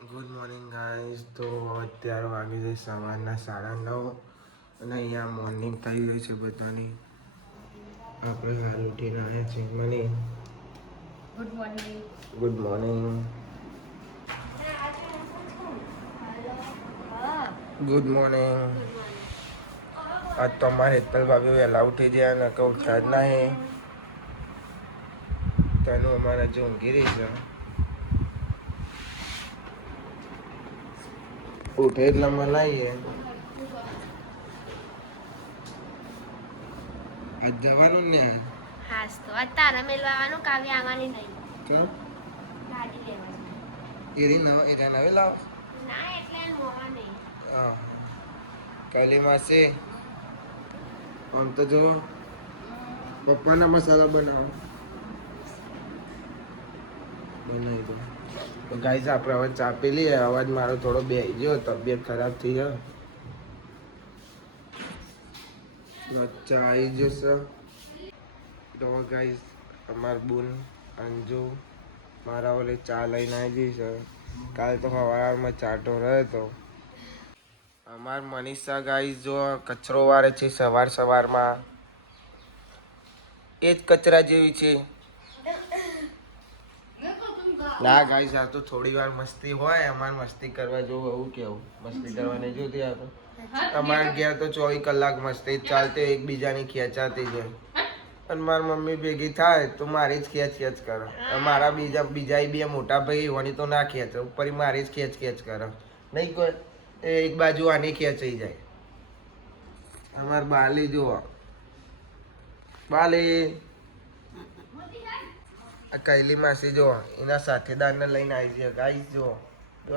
Good morning guys. તો અત્યારે વાગી જાય સવારના 9:30 અને અહીંયા મોર્નિંગ થઈ ગઈ છે બધાની. આપણે હાલ ઉઠીને આવ્યા છીએ. મને good morning. Good morning. Good morning. આજ તો અમારે હેતલ ભાભી વહેલા ઉઠી ગયા ને કહું ઉઠતા જ નહીં. તનું અમારે હજુ ઊંઘી રહી છે. ઉઠે એટલે મનાઈએ. આજ જવાનું ને હાસ તો આજ તારા મેલવાનું કાવ્ય આવવાની નહીં. કેમ? ગાડી લેવાની. એના નવે લાવ. ના એટલે મોવા નહીં. હા કાલી માસી આમ તો જો પપ્પાના મસાલા બનાવી દો. તો ગાઈસ આપણે હવે ચા પી લઈએ. અવાજ મારો થોડો બેસી ગયો, તબિયત ખરાબ થઈ ગયો. ચા આવી જશે. તો ગાઈસ અમાર બુન અંજુ મારા ઓલે ચા લઈને આવી જઈ છે. કાલ તો સવારમાં ચાટો રહ્યો હતો. અમાર મનીષા ગાઈસ જો કચરો વાળે છે સવારમાં. એ જ કચરા જેવી છે. ના ગાઈસ આ તો થોડી વાર મસ્તી હોય. અમારે મસ્તી કરવા જેવું એવું કેવું. મસ્તી કરવા નહીં જોતી આપણે. અમારે ઘેર તો 24 કલાક મસ્તી જ ચાલતી, એકબીજાની ખેંચાતી જ હોય. અને મારી મમ્મી ભેગી થાય તો મારી જ ખેંચ કરે. મારા બીજા બે મોટા ભાઈ હોવાની તો ના ખેંચે, ઉપર મારી જ ખેંચ કરે. નહીં કોઈ એક બાજુ આની ખેંચાઈ જાય. અમાર બાલી જુઓ, બાલી આ કૈલી માસી જો એના સાથીદારને લઈને આવી છે. ગાઈસ જો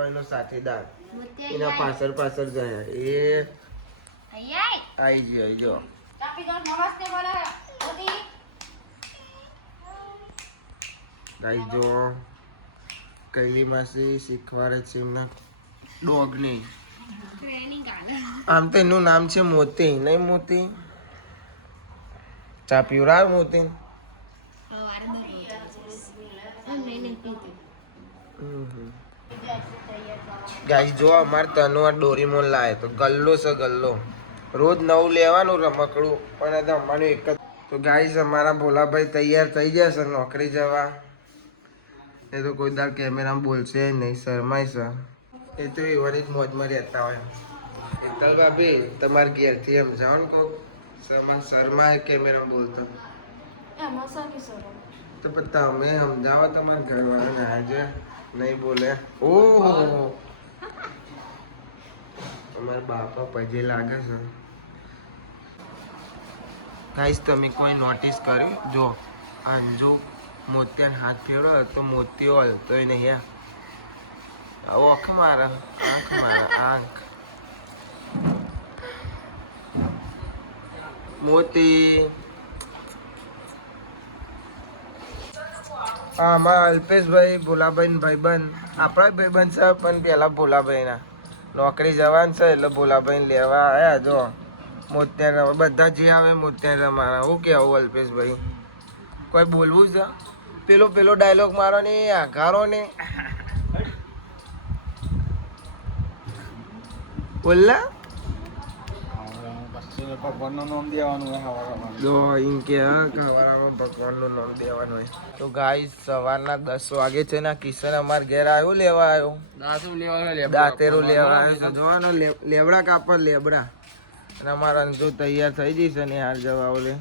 એનો સાથીદાર એના પાછળ ગયા. એ આવી ગયો જો. ગાઈસ જો કૈલી માસી શીખવાડે છે એમના ડોગને. આમ તો એનું નામ છે મોતી. નહીં મોતી? ચા પીવડાવ મોતી. ગાઈસ જો અમારે તનુ આ ડોરીમોન લાવે તો ગલ્લો છે ગલ્લો. રોજ નવું લેવાનું રમકડું, પણ આ તો અમારું એક જ. તો ગાઈસ અમારા ભોલાભાઈ તૈયાર થઈ જશે નોકરી જવા. એ તો કોઈ દાર કેમેરામાં બોલશે નહીં, શરમાય છે. એ તો એવાની જ મોજમાં રહેતા હોય. એકલ ભાભી તમારે ઘેરથી એમ જાઓ ને કહું શર્માય કેમેરામાં બોલતો તો પણ તમે સમજાવો તમારા ઘરવાળાને. આજે નહીં બોલે. ઓહો તમારા બાપા પજે લાગે છે. ગાઈસ તમે કોઈ નોટિસ કર્યું? જો અંજુ મોતિયાને હાથ ફેરવ્યો તો મોતીઓ હલતો નહીં. આંખ મારે આંખ મોતી. હા અમારા અલ્પેશભાઈ ભોલાભાઈ ભાઈબંધ. આપણા ભાઈબંધ છે પણ પેલા ભોલાભાઈના નોકરી જવાનું છે એટલે ભોલાભાઈ લેવા આવ્યા. જો મોતિયા બધા જે આવે મોતિયા મારા. હું કેવું અલ્પેશભાઈ? કોઈ બોલવું છે? પેલો ડાયલોગ મારો ને આઘારો ને બોલલા. ભગવાનનું નામ દેવાનું હોય. તો ગાઈસ સવારના 10 વાગે છે ને કિશન અમાર ઘેર આવ્યો લેવા આવ્યો. દાંતેરું લેવા આવ્યો. જોવાનો લેબડા કાપડ લેબડા. અને અમારા અંજુ તૈયાર થઈ જશે ને હાલ જવા ઓલે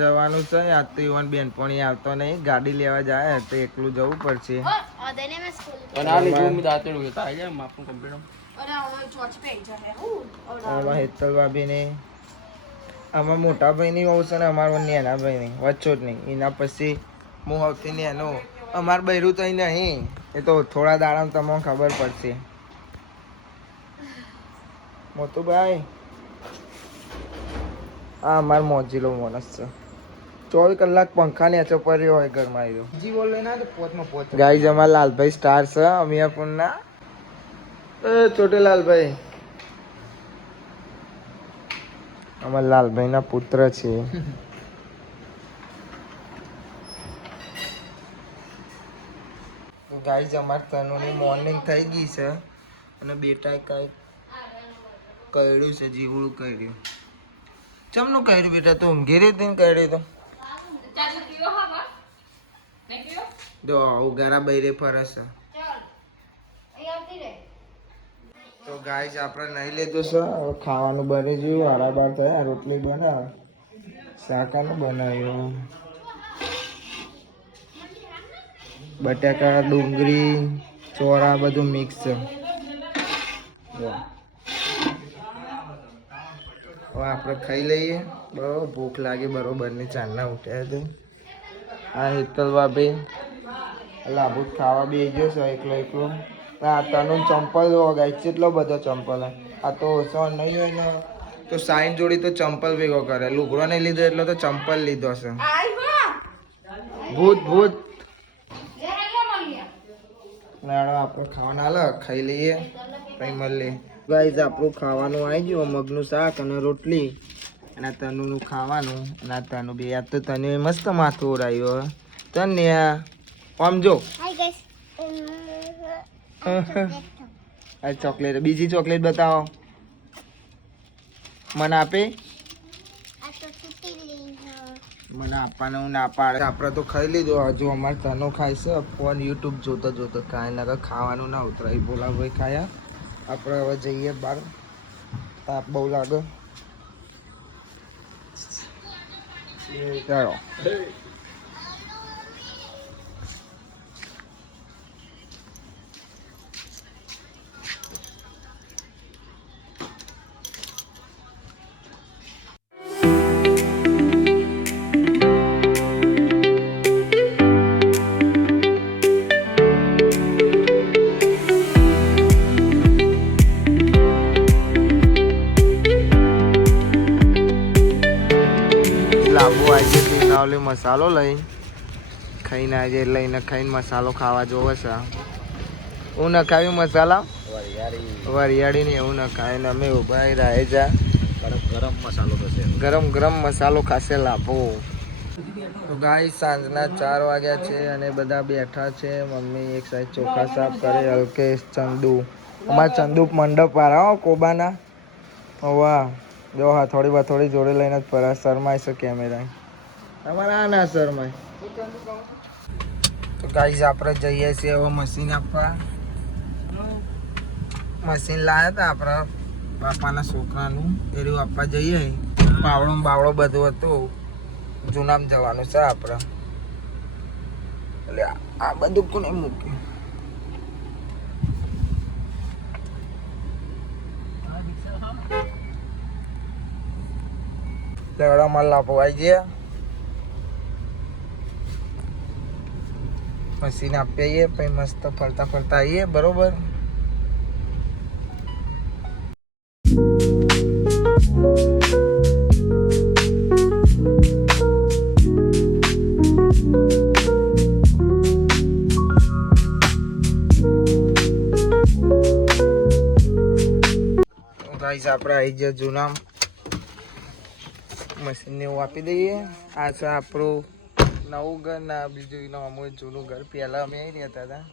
જવાનું છે. આજ તો ઈવન બેનપણી આવતો નહીં, ગાડી લેવા જાય તો એકલું જવું પડશે. આમાં હેતલ ભાભીને આમાં મોટા ભાઈની વહુ છે ને અમારા નેના ભાઈની વચ્ચો જ નહીં. એના પછી હું સૌથી નેનો. અમાર બૈરું તો નહીં, એ તો થોડા દાડામાં તમને ખબર પડશે. મોતુભાઈ હા અમાર મોજીલો માણસ છે. 24 કલાક પંખા નેચો પડ્યો હોય ઘરમાં આવ્યો. ગાઈસ અમારા લાલભાઈ સ્ટાર છે અમિયાપુરના. છોટે લાલભાઈ અમારા લાલભાઈ ના પુત્ર છે. ગાઈઝ અમાર તનુની મોર્નિંગ થઈ ગઈ છે અને બેટાએ કાંઈક કર્યું છે, જીવડું કર્યું. ચમનું કર્યું બેટા? તો ઊંઘી રહી હતી ને કર્યું તો જો ઉગારા બૈરે ફરસ છે. તો ગાઈઝ આપણે નહીં લીધું છે. હવે ખાવાનું બની ગયું. 12:30 થયા. રોટલી બનાવ, શાકાનું બનાવ્યું, બટાકા, ડુંગળી, ચોળા બધું મિક્સ છે. હવે આપણે ખાઈ લઈએ. બરોબર, ભૂખ લાગી બરોબર ની ચાંદના ઉઠ્યા હતું. આ હેતલ ભાભી લાભુ ખાવા બી ગયો છે એકલો એકલો. આ તનું ચંપલ વગાય કેટલો બધો ચંપલ. આ તો ઓછો નહીં હોય ને તો સાઈન જોડી તો ચંપલ ભેગો કરે. લુગડો નહીં લીધો એટલે તો ચંપલ લીધો છે. ભૂત ભૂત નાડો આપણે ખાવાના હાલ ખાઈ લઈએ પછી મળીએ. ગાઈઝ આપણું ખાવાનું આવી ગયું. મગનું શાક અને રોટલી અને તનુનું ખાવાનું. અને આ તનુ બે યાદ તો તને મસ્ત માથું ઓરાયું. તને આમ જો આ ચોકલેટ, બીજી ચોકલેટ બતાવો મને. આપે મને આપવાનું ના પાડે. આપણે તો ખાઈ લીધું. હજુ અમારે તનો ખાય છે ફોન યુટ્યુબ જોતો જોતો. કાંઈ ના ખાવાનું ના ઉતરાય. બોલા ભાઈ ખાયા. આપણે હવે જઈએ બહાર. તાપ બહુ લાગે. ચાલો લાંબુ આજે પીનાવલી મસાલો લઈ ખાઈને આજે લઈને ખાઈને મસાલો ખાવા જોવે છે. હું નખાવ્યું મસાલા વરિયાળી ને એવું નખાય ને અમે ઉભા રહે જા. ગરમ મસાલો થશે. ગરમ ગરમ મસાલો ખાશે લાભો. તો ગાય સાંજના 4 વાગ્યા છે અને બધા બેઠા છે. મમ્મી એક સાઈડ ચોખા સાફ કરે. અલ્કેશ, ચંદુ, અમારા ચંદુ મંડપ વાળા કોબાના. વાહ જો હથોડી બથોડી જોડે લઈને જ ફરા. શરમાય છે કેમેરા. અમારા ના શરમાય. તો ગાઈઝ આપણે જઈએ છીએ હવે મશીન આપવા. મશીન લાવ્યા હતા આપણા બાપાના છોકરાનું. એરું આપવા જઈએ. પાવડો બાવડો બધું હતું. જૂનામ જવાનું છે આપણે. એટલે આ બધું કોને મૂક્યું? લેવડામાં લાભવાઈ ગયા. મશીન આપીએ પછી મસ્ત ફરતા ફરતા આવીએ. બરોબર. ગાઈસ આપણે આવી ગયા જૂના. મશીનને એવું આપી દઈએ. આ છે આપણું નવું ઘર. ના બીજું એનું અમુક જૂનું ઘર. પહેલાં અમે અહીં રહેતા હતા.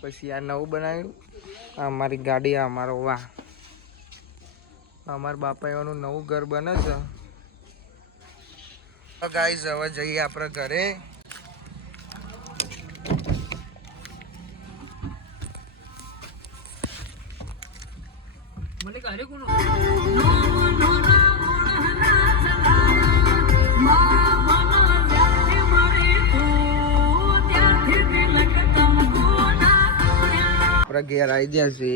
પછી આ નવું બનાવ્યું. આ અમારી ગાડી. આ અમારો વાહ. અમારા બાપા એવાનું નવું ઘર બને છે. ગાઈસ હવે જઈએ આપણે ઘરે. મને ઘરે કોણ ઘેર આવી ગયા છે.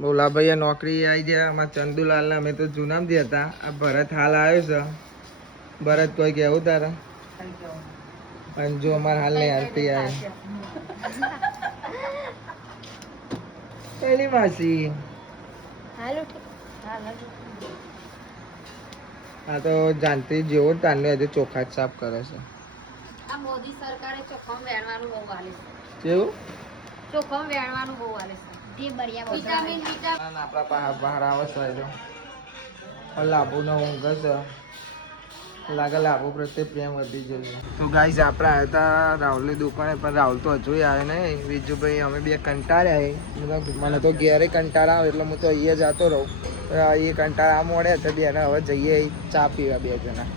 બોલા ભાઈ નોકરી આવી ગયા. અમારા ચંદુલાલ અમે તો જૂનામથી હતા. આ ભરત હાલ આવ્યો છે. ભરત કોઈ કેવું તારા? અને જો અમારે હાલ નહીં હાલતી આવી. પેલી માસી હા તો જાનતી જેવો તાને હજુ ચોખા જ સાફ કરે છે. આ મોદી સરકારે ચોખ્ખમ વેણવાનું બહુ આલે છે. કેવું? ચોખ્ખમ વેણવાનું બહુ આલે છે. તે બઢિયા વિટામિન આપણા બહાર આવે છે. લાભુ નો ઊંઘ છે. લાગે લાભો પ્રત્યે પ્રેમ વધી ગયો. તો ગાઈઝ આપણે આવ્યા હતા રાહુલની દુકાને, પણ રાહુલ તો હજુ આવે નહીં. બીજુભાઈ અમે બે કંટાળ્યા. મને તો ઘેરે કંટાળા આવે એટલે હું તો અહીંયા જતો રહું. એ કંટાળા મળે તો બેને હવે જઈએ ચા પીવા બે જણા.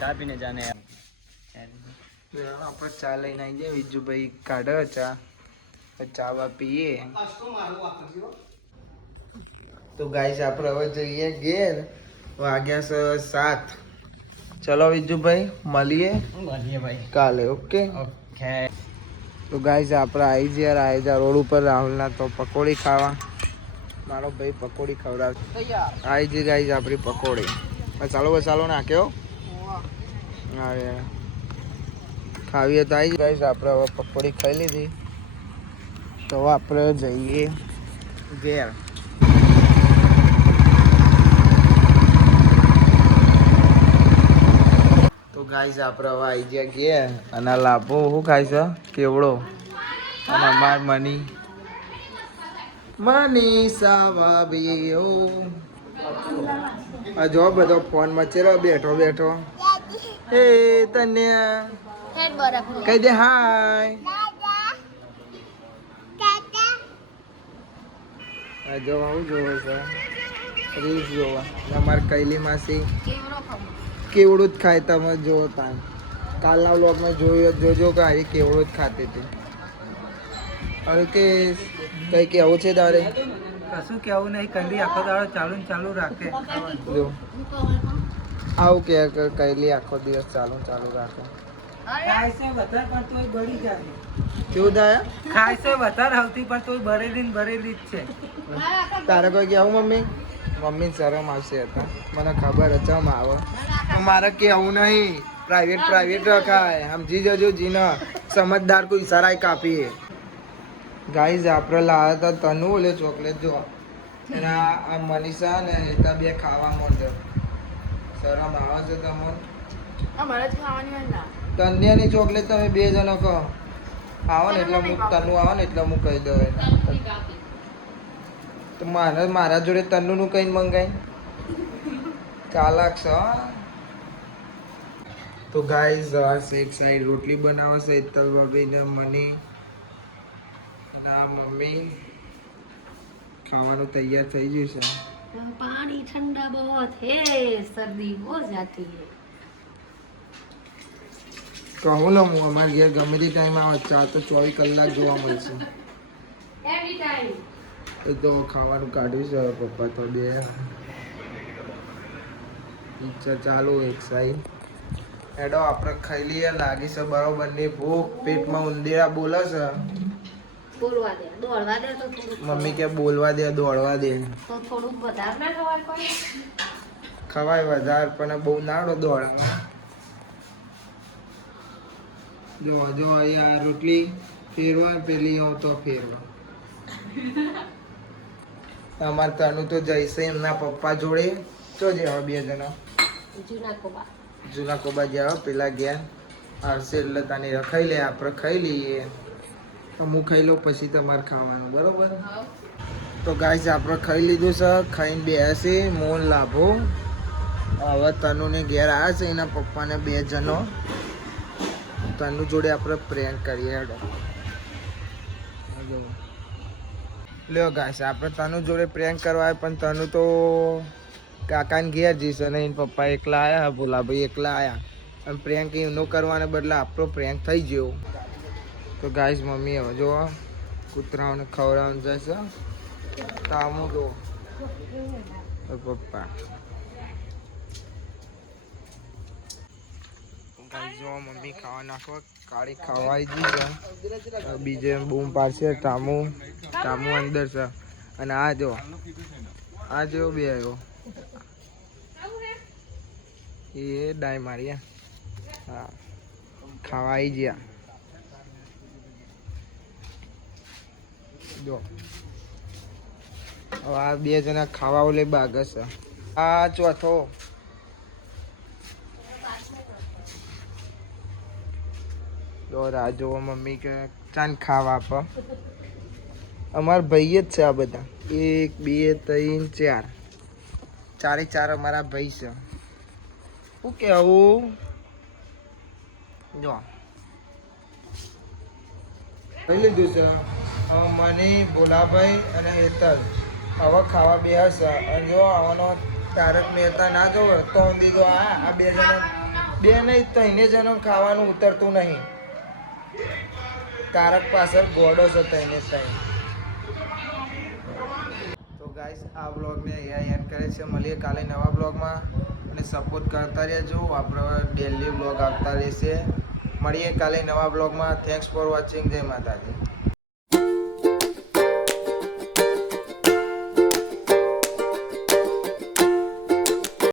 ચા પીને જાને આપણે ચા લઈને આવી જાય. બીજુભાઈ કાઢો ચા, ચા બા પીએ. તો ગાઈસ આપણે હવે જઈએ ઘેર. વાગ્યા છે 7. ચલો વિજુભાઈ મળીએ ભાઈ કાલે. ઓકે. તો ગાઈસ આપણે આવી જા રોડ ઉપર રાહુલના તો પકોડી ખાવા. મારો ભાઈ પકોડી ખવડાવ. આવી જઈ ગાઈસ આપણી પકોડી. મસાલો નાખ્યો. હા યાર ખાવીએ તો આવી ગાઈસ આપણે હવે પકોડી ખાઈ લીધી. તો આપણે જઈએ ઘેર. તો ગાઈસ આપણે હવે આવી ગયા ઘેર. અને લાભો શું ખાય છે? કેવડો. અને અમાર મની સાવાબીઓ આ જો બધો ફોન મચેલો બેઠો. હે તને હેડ બરફ કહી દે હાય. આ જો આવું જોવે છે રીલ્સ જોવા. અમારે કૈલી માસી કેવડું જ ખાય. તમે જોવો તાન કાલના વ્લોગમાં જોજો કે આ કેવડું જ ખાતી હતી. હવે કે કઈ કેવું છે તારે? કશું કેવું નહીં, કંડી આખો દાડો ચાલુ રાખે. જો આવું કે કૈલી આખો દિવસ ચાલુ રાખે. ખાય છે વધારે પણ તોય બળી જાય. કેવું થાય? ખાય છે વધારે આવતી પણ તોય ભરેલી ને ભરેલી જ છે. તારે કોઈ કેવું મમ્મી? મમ્મી શરમ આવશે હતા, મને ખબર ચમ આવે. મારે કેવું નહીં, પ્રાઇવેટ રખાય. સમજી જજો જીના સમજદાર કોઈ ઈશારા કાપીએ. ગાઈઝ આપણે લાવ્યા હતા તનુ ઓલે ચોકલેટ જો. એના આ મનીષા ને એતા બે ખાવા મળશે. શરમ આવે છે તમને? અમારે જ ખાવાની હોય ને. તન્યાની ચોકલેટ તમે બે જણો કહો. આવો ને એટલે હું તનુ આવો ને એટલે હું કહી દઉં એને. તો મારા જોડે તન્નુનું કઈ મંગાઈ ચાલાક છે. તો ગાઈઝ એક સાઈડ રોટલી બનાવે છે હેતલ ભાભી ને મની ના મમ્મી. ખાવાનું તૈયાર થઈ ગયું છે. पानी ठंडा बहुत है, सर्दी हो जाती है. કહું ને હું અમારે ઘેર ગમે તે ટાઈમ આવે ચા તો 24 કલાક જોવા મળશે. Every time. એ તો ખાવાનું કાઢ્યું છે પપ્પા તો બે પિક્ચર ચાલુ એક સાઈડ. હેડો આપણે ખાઈ લઈએ. લાગી છે બરોબર ની ભૂખ. પેટમાં ઉંદેરા બોલે છે. बोलवा दे, दौड़वा दे तो थोड़ું. મમ્મી કે બોલવા દે દોડવા દે. તો થોડુંક વધારે ના ખવાય કોઈ. ખવાય વધારે પણ બહુ નાડો દોડા. જો અહીંયા રોટલી ફેરવા પેલી તો ફેરવા. અમારે તનુ તો જઈશે એમના પપ્પા જોડે. તો જેવા બે જણા જૂના કોબા જેવા પેલા ગયા આવશે એટલે તને રખાઈ લે. આપણે ખાઈ લઈએ. તો હું ખાઈ લઉં પછી તમારે ખાવાનું બરોબર. તો ગાઈસ આપણે ખાઈ લીધું છે. ખાઈને બેસે મોન લાભો. હવે તનુને ઘેર આવ્યા છે એના પપ્પાને બે જણો. તનુ જોડે આપણે પ્રેન્ક કરીએ. હેડો લ્યો ગાઈસ આપણે તનુ જોડે પ્રેન્ક કરવા આવે પણ તનુ તો કાકાને ઘેર જઈશ અને એના પપ્પા એકલા આવ્યા. ભોલાભાઈ એકલા આવ્યા અને પ્રેન્ક એમનો કરવાને બદલે આપણો પ્રેન્ક થઈ ગયો. તો ગાઈસ મમ્મી હવે જો કૂતરાઓને ખવડાવવાનું જશે. તામું દો પપ્પા. ગાઈસ જો મમ્મી ખાવા નાખો. કાળી ખવાઈ ગઈ છે. બીજે બૂમ પાડશે. તામું અંદર છે. અને આ જો બે આવ્યો એ ડાય મારી. હા ખાવાઈ ગયા. જો હવે આ બે જણા ખાવા ઓલે બાગ છે. આ ચોથો જો રાહ જોવો મમ્મી કે ચાન ખાવા આપ. અમારા ભાઈ જ છે આ બધા. 1 2 3 4 ચારે ચાર અમારા ભાઈ છે. શું કેવું જો લઈ લીધું છે. મને ભોલાભાઈ અને હેતલ હવે ખાવા બે હશે. અને જો આવવાનો તારક મહેતા ના જોવે તો દીધો આ બે જણા બે નહીં ત્રણે જણો ખાવાનું ઉતરતું નહીં. તારક પાછળ ગોડો છે ત્રણે ત્રણ. તો ગાઈસ આ બ્લોગને અહીંયા એન્ડ કરે છે. મળીએ કાલે નવા બ્લોગમાં અને સપોર્ટ કરતા રહેજો. આપણો ડેલી બ્લોગ આવતા રહેશે. મળીએ કાલે નવા બ્લોગમાં. Thanks for watching. જય માતાજી.